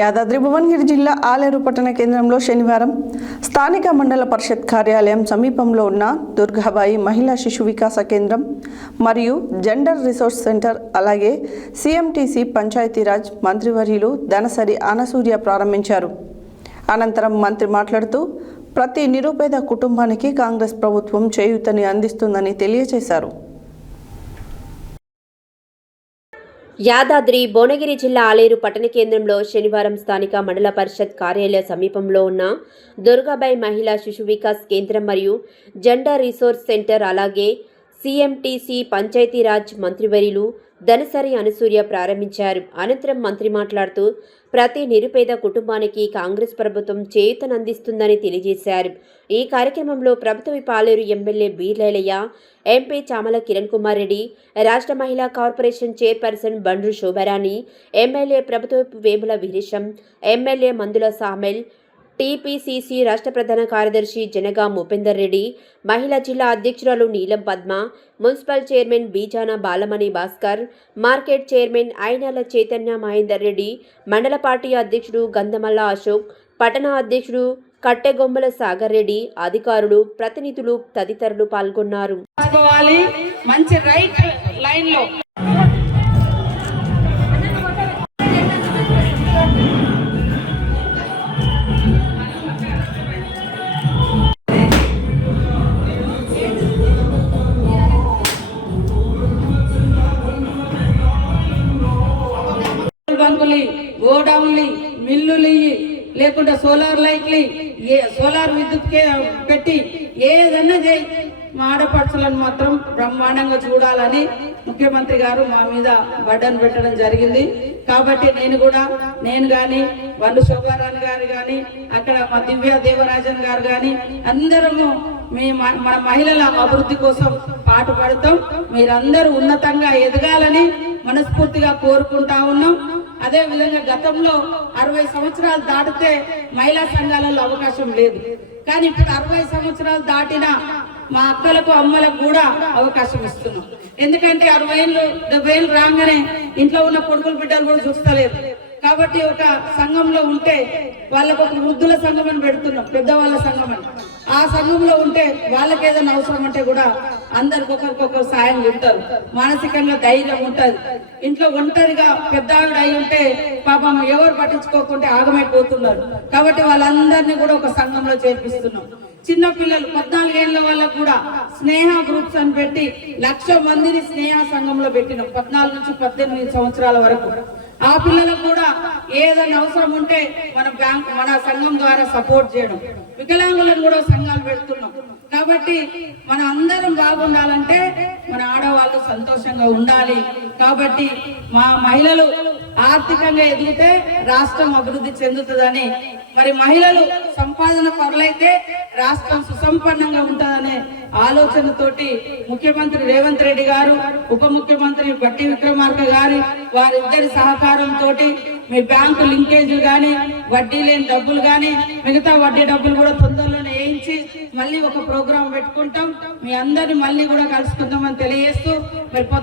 యాదాద్రి భువనగిరి జిల్లా ఆలేరు పట్టణ కేంద్రంలో శనివారం స్థానిక మండల పరిషత్ కార్యాలయం సమీపంలో ఉన్న దుర్గాబాయి మహిళా శిశు వికాస కేంద్రం మరియు జెండర్ రిసోర్స్ సెంటర్ అలాగే సిఎంటిసి పంచాయతీరాజ్ మంత్రివర్యులు దనసరి అనసూయ ప్రారంభించారు. అనంతరం మంత్రి మాట్లాడుతూ ప్రతి నిరుపేద కుటుంబానికి కాంగ్రెస్ ప్రభుత్వం చేయూతని అందిస్తుందని తెలియజేశారు. యాదాద్రి భువనగిరి జిల్లా ఆలేరు పట్టణ కేంద్రంలో శనివారం స్థానిక మండల పరిషత్ కార్యాలయ సమీపంలో ఉన్న దుర్గాబాయి మహిళా శిశు వికాస్ కేంద్రం మరియు జెండర్ రిసోర్స్ సెంటర్ అలాగే సిఎంటిసి పంచాయతీరాజ్ మంత్రివర్యులు దనసరి అనసూయ ప్రారంభించారు. అనంతరం మంత్రి మాట్లాడుతూ ప్రతి నిరుపేద కుటుంబానికి కాంగ్రెస్ ప్రభుత్వం చేయూతనందిస్తుందని తెలియజేశారు. ఈ కార్యక్రమంలో ప్రభుత్వ పాలేరు ఎమ్మెల్యే బీర్లయ్య, ఎంపీ చామల కిరణ్ కుమార్ రెడ్డి, రాష్ట్ర మహిళా corporation chairperson Bandru Shobha Rani, MLA ప్రభుత్వ వేముల వీరేశం, ఎమ్మెల్యే మందుల సామెల్, టీపీసీసీ రాష్ట్ర ప్రధాన కార్యదర్శి జనగాం ఉపేందర్ రెడ్డి, మహిళా జిల్లా అధ్యక్షురాలు Neelam Padma, municipal chairman Bijana Balamani Bhaskar, market chairman Ayinala Chaitanya Mahender Reddy, మండల పార్టీ అధ్యక్షుడు గంధమల్ల అశోక్, పట్టణ అధ్యక్షుడు కట్టెగొమ్మల సాగర్ రెడ్డి, అధికారులు, ప్రతినిధులు తదితరులు పాల్గొన్నారు. బంకులు, గోడౌన్లు, మిల్లులు, లేకుంటే సోలార్ లైట్లు, సోలార్ విద్యుత్ పెట్టి ఏదన్నా చేయి, మా ఆడపడుచులను మాత్రం బ్రహ్మాండంగా చూడాలని ముఖ్యమంత్రి గారు మా మీద బడ్డను పెట్టడం జరిగింది. కాబట్టి నేను కానీ వల్లు శోభారాణి గారు కానీ అక్కడ మా దివ్య దేవరాజన్ గారు కానీ అందరము మన మహిళల అభివృద్ధి కోసం పాటుపడతాం. మీరందరూ ఉన్నతంగా ఎదగాలని మనస్ఫూర్తిగా కోరుకుంటా ఉన్నాం. అదే విధంగా గతంలో 60 సంవత్సరాలు దాటితే మహిళా సంఘాలలో అవకాశం లేదు. కానీ ఇప్పుడు 60 సంవత్సరాలు దాటిన మా అక్కలకు అమ్మలకు కూడా అవకాశం ఇస్తున్నాం. ఎందుకంటే 60 ఏళ్ళు 70 ఏళ్ళు రాగానే ఇంట్లో ఉన్న కొడుకుల బిడ్డలు కూడా చూస్తలేదు. కాబట్టి ఒక సంఘంలో ఉంటే వాళ్ళకు ఒక వృద్ధుల సంఘం అని పెడుతున్నాం, పెద్దవాళ్ళ సంఘం అని. ఆ సంఘంలో ఉంటే వాళ్ళకి ఏదైనా అవసరం అంటే కూడా అందరికి ఒకరికొకరు సాయం ఉంటారు, మానసికంగా ధైర్యం ఉంటుంది. ఇంట్లో ఒంటరిగా పెద్ద ఆవిడ అయి ఉంటే పాపం ఎవరు పట్టించుకోకుంటే ఆగమైపోతున్నారు. కాబట్టి వాళ్ళందరినీ కూడా ఒక సంఘంలో చేర్పిస్తున్నాం. చిన్న పిల్లలు 14 ఏళ్ల వాళ్ళకు కూడా స్నేహ గ్రూప్స్ అని పెట్టి 1,00,000 మందిని స్నేహ సంఘంలో పెట్టినాం. 14 నుంచి 18 సంవత్సరాల వరకు ఆ పిల్లలకు కూడా ఏదైనా అవసరం ఉంటే మన సంఘం ద్వారా సపోర్ట్ చేయడం. వికలాంగులను కూడా సంఘాలు పెడుతున్నాం. కాబట్టి మన అందరం బాగుండాలంటే మన ఆడవాళ్ళు సంతోషంగా ఉండాలి. కాబట్టి మా మహిళలు ఆర్థికంగా ఎదిగితే రాష్ట్రం అభివృద్ధి చెందుతుందని, మరి మహిళలు సంపాదన పరులైతే రాష్ట్రం సుసంపన్నంగా ఉంటుందనే ఆలోచనతోటి ముఖ్యమంత్రి రేవంత్ రెడ్డి గారు, ఉప ముఖ్యమంత్రి బట్టి విక్రమార్క గారి వారిద్దరి సహకారంతో మీ బ్యాంకు లింకేజీలు కానీ, వడ్డీ లేని డబ్బులు కానీ, మిగతా వడ్డీ డబ్బులు కూడా తొందరలోనే వేయించి మళ్ళీ ఒక ప్రోగ్రాం పెట్టుకుంటాం. మీ అందరిని మళ్ళీ కూడా కలుసుకుందామని తెలియజేస్తూ మరి